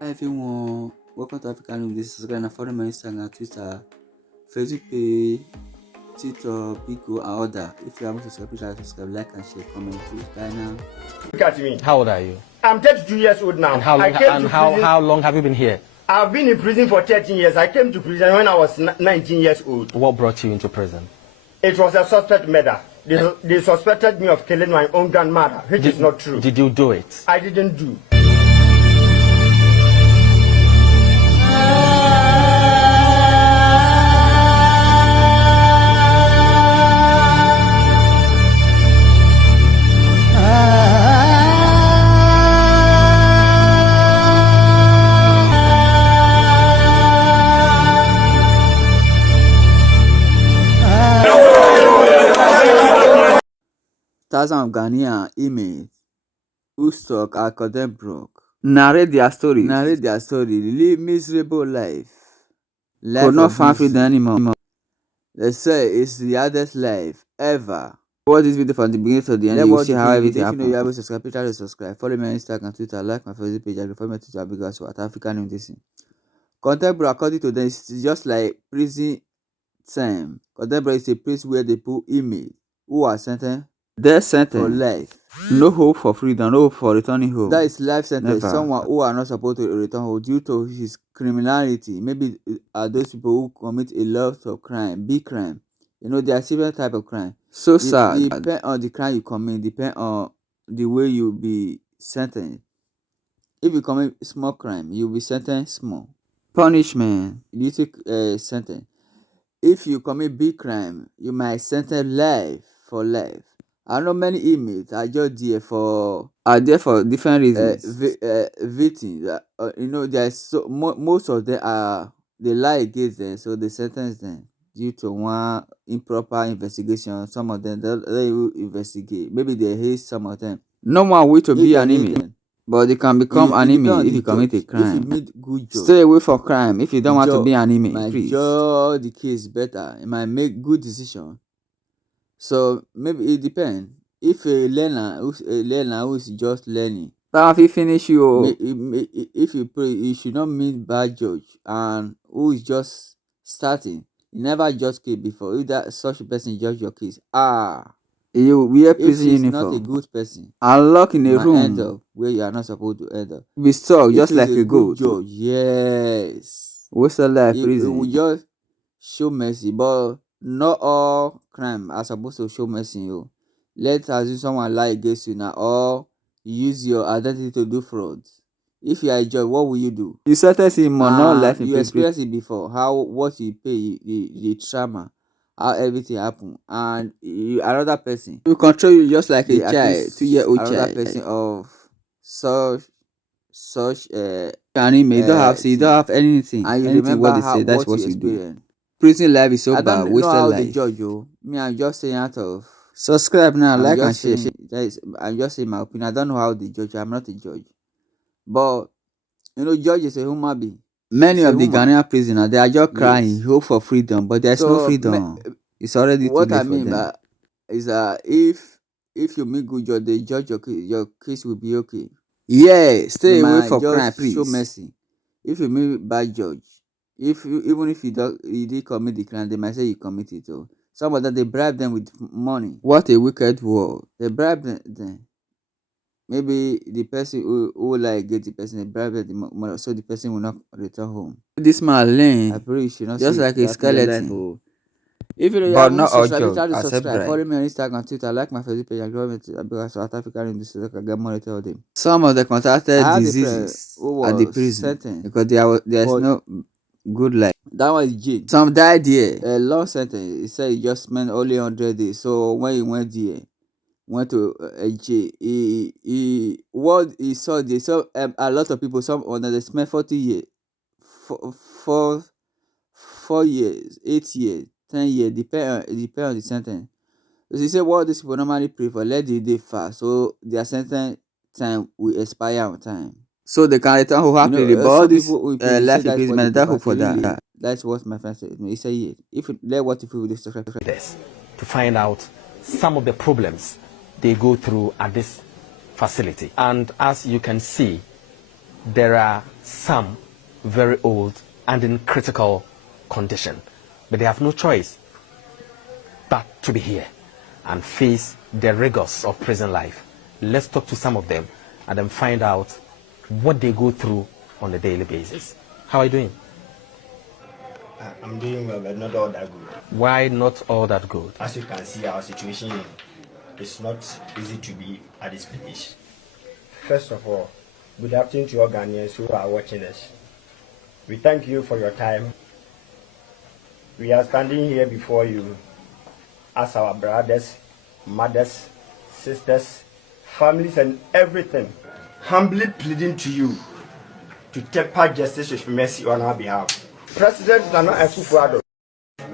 Hi everyone, welcome to African News. This is Ghana. Follow my Instagram, Twitter, Facebook page, TikTok, Bigo, and other. If you haven't subscribed, please subscribe, like, and share, comment, please. Bye now. Look at me. How old are you? I'm 32 years old now. And how long have you been here? I've been in prison for 13 years. I came to prison when I was 19 years old. What brought you into prison? It was a suspect murder. They suspected me of killing my own grandmother, which is not true. Did you do it? I didn't do. Thousands of Ghanaian inmates who stuck are condemned broke. Narrate their stories. Live miserable life. Could not find freedom anymore. They say it's the hardest life ever. Watch this video from the beginning to the end. You will see how everything happened. If you know you haven't subscribed, please try to subscribe. Follow me on Instagram, Twitter, like my Facebook page, and follow me on Twitter because what African News. Contemporary, according to them, it's just like prison term. Contemporary is a place where they put inmates who are sentenced for life. No hope for freedom, no hope for returning home. That is life sentence. Someone who are not supposed to return home due to his criminality. Maybe are those people who commit a lot of crime, big crime. You know, there are different type of crime. So sad. It depends on the crime you commit, depend on the way you be sentenced. If you commit small crime, you'll be sentenced small. Punishment, you take sentence. If you commit big crime, you might sentence life for life. I know many inmates are just there for different reasons. Victims, you know, there's most of them are they lie against them, so they sentence them due to one improper investigation. Some of them they will investigate. Maybe they hate some of them. No one will to be an inmate, but they can become an inmate if you commit a crime. If you meet good judge, stay away from crime. If you don't want to be an inmate, please. Judge the case better. It might make good decision. So maybe it depends. If a learner who is just learning, if you finish if you pray, you should not meet bad judge and who is just starting. You never judge case before. If that such a person judge your case, you wear prison uniform. Not a good person. And lock in a room end up where you are not supposed to end up. Be stuck just like a goat. Judge, yes. What's the life prison? It will just show mercy, but not all crime are supposed to show mercy. You let's assume someone lie against you now, or use your identity to do fraud. If you are a judge, what will you do? You sentence him or not life in prison. You experienced it before. What you pay, the trauma, how everything happen, and another person will control you just like a child, 2-year-old child. Another person of such anime. You don't have anything. And you remember what they say. That's what you do. Prison life is so bad. Wasted life. I don't know how they judge you. Me, I'm just saying out of. Subscribe now, like and share. I'm just saying my opinion. I don't know how they judge. I'm not a judge, but you know, judge is a human being. Many of the Ghanaian prisoners, they are just crying, hope for freedom, but there's no freedom. It's already too late for them. What I mean is that if you meet good judge, they judge your case will be okay. Yeah, stay away from crime, please. Show mercy. If you meet bad judge, even if you did commit the crime, they might say you committed it. Some of them, they bribe them with money. What a wicked world. They bribe them. Maybe the person who like get the person, they bribe them the money, so the person will not return home. This man learn. I pray you should not just like a skeleton. If you don't subscribe, follow me on Instagram, Twitter, like my Facebook page, and grow me because South African in this I get money tell them. Some of the contracted diseases at the prison because there's no good life. That was jail. Some died there. A long sentence. He said he just spent only 100 days. So when he went there, went to a jail, what he saw there, so a lot of people, some of them they spent 40 years, 4 years, 8 years, 10 years, depend on the sentence. So he said what these people normally pray for, let the day fast, so their sentence time will expire on time. So they can return home happily, but all this life imprisonment, that hope for that. That's what my friend said. He said, yeah. What if we this to find out some of the problems they go through at this facility. And as you can see, there are some very old and in critical condition, but they have no choice but to be here and face the rigors of prison life. Let's talk to some of them and then find out what they go through on a daily basis. How are you doing? I'm doing well, but not all that good. Why not all that good? As you can see, our situation is not easy to be at this place. First of all, good afternoon to all Ghanaians who are watching us. We thank you for your time. We are standing here before you as our brothers, mothers, sisters, families, and everything, humbly pleading to you to take part justice with mercy on our behalf. President Nana Akufo-Addo,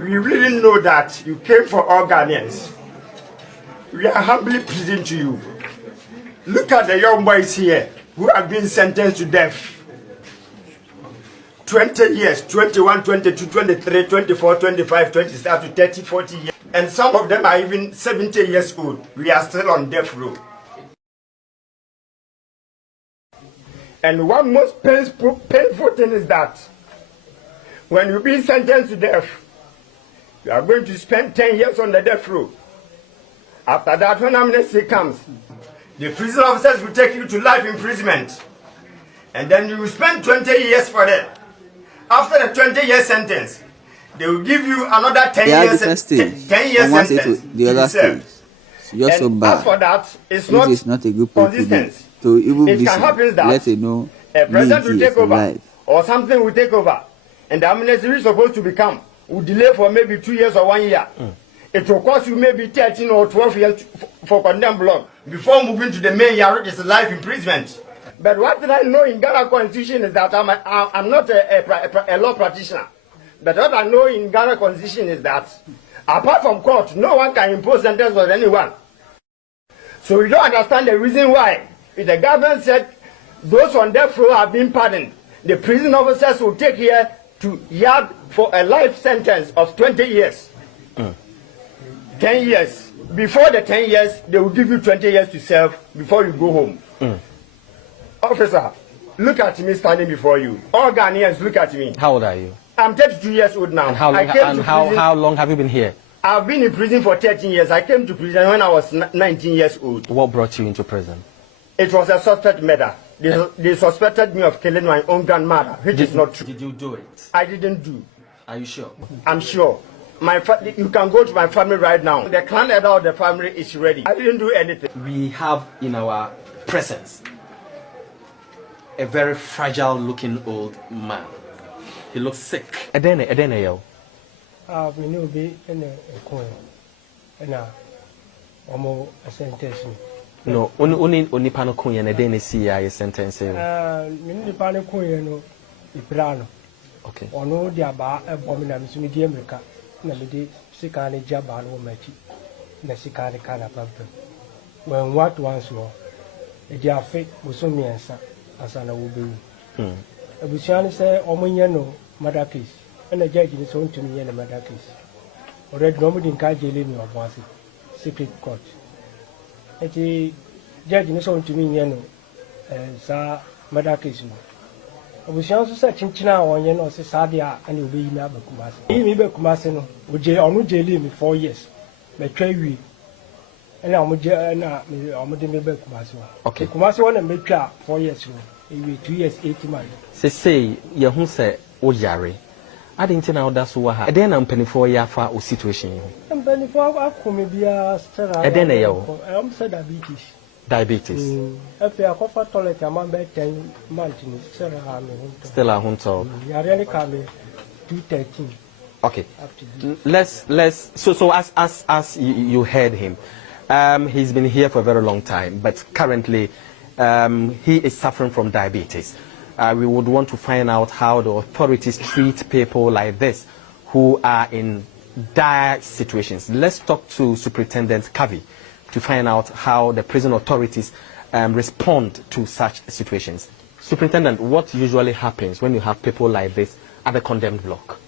we really know that you came for all Ghanaians. We are humbly pleading to you. Look at the young boys here who have been sentenced to death. 20 years, 21, 22, 23, 24, 25, 26, up to 30, 40 years. And some of them are even 70 years old. We are still on death row. And one most painful thing is that when you've been sentenced to death, you are going to spend 10 years on the death row. After that, when amnesty comes, the prison officers will take you to life imprisonment. And then you will spend 20 years for that. After the 20-year sentence, they will give you another 10 years sentence. The other stage. You're so bad. As for that, it's not a good consistent. To even it can happen that let you know a president will take over or something will take over, and the amnesty is supposed to become will delay for maybe 2 years or 1 year. It will cost you maybe 13 or 12 years for condemned blood before moving to the main year, which is life imprisonment. But what I know in Ghana Constitution is that I'm not a law practitioner. But what I know in Ghana Constitution is that apart from court, no one can impose sentence on anyone. So we don't understand the reason why. If the government said those on death row have been pardoned, the prison officers will take here to yard for a life sentence of 20 years. 10 years. Before the 10 years, they will give you 20 years to serve before you go home. Officer, look at me standing before you. All Ghanaians, look at me. How old are you? I'm 32 years old now. And how long have you been here? I've been in prison for 13 years. I came to prison when I was 19 years old. What brought you into prison? It was a suspect murder. They suspected me of killing my own grandmother, which is not true. Did you do it? I didn't do. Are you sure? I'm sure. You can go to my family right now. The clan head of the family is ready. I didn't do anything. We have in our presence a very fragile looking old man. He looks sick. Edene yo. We know be in a coin. And almost a sentence. No, only pano kunya na dene see a sentence. Mini pano kunya no iprano. Okay. Ono dia ba e bomina misumi di America. Na me di sikani jaba no machi. Na sikani kana pampe. When what once more. E dia fe busumi ensa asana wo bewu. Ebusiani say omunye no murder case. And the judge is on to me in a murder case. Already nobody in Kajili me of secret court. The judge is on to me in a murder case. I was also searching China on Yen or Sadia and you'll be in Abakumasi. He may be Kumasino, would Jay or no jail me 4 years. May try we. And I'm with Kumasi. Okay, Kumasi one and make 4 years. It will 2 years, 80 months. Say, Yahoo say, O Yari. I didn't know that's what. Then I'm penny for ya for a situation. I'm penny for a comebia still. I'm said diabetes. Diabetes. If you are covered toilet, I'm about 10 months. Still a hunter. You are really coming 213. Okay. Let's so as you heard him, he's been here for a very long time, but currently he is suffering from diabetes. We would want to find out how the authorities treat people like this who are in dire situations. Let's talk to Superintendent Kavi to find out how the prison authorities respond to such situations. Superintendent, what usually happens when you have people like this at the condemned block?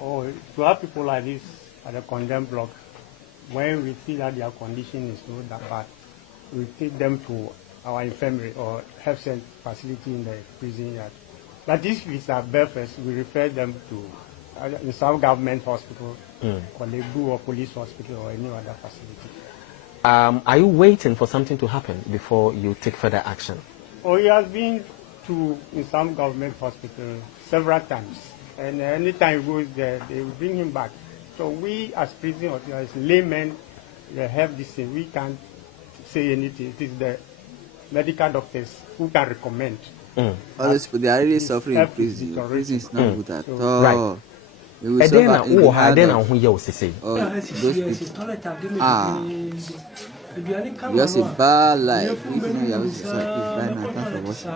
Oh, to have people like this at the condemned block, when we see that their condition is not that bad, we take them to our infirmary or health center facility in the prison yard. But if it's at Belfast, we refer them to the South Government Hospital, or Lebu or Police Hospital, or any other facility. Are you waiting for something to happen before you take further action? Oh, he has been to in some government hospital several times, and anytime he goes there, they will bring him back. So we, as prison officers, laymen, have this thing. We can't say anything. It is the medical doctors who can recommend. All those people, they are really suffering in prison. Prison is not good at all. Right. They will suffer in the hand of those people. Just a bad life. If you know you have a society, it's right now, time for worship.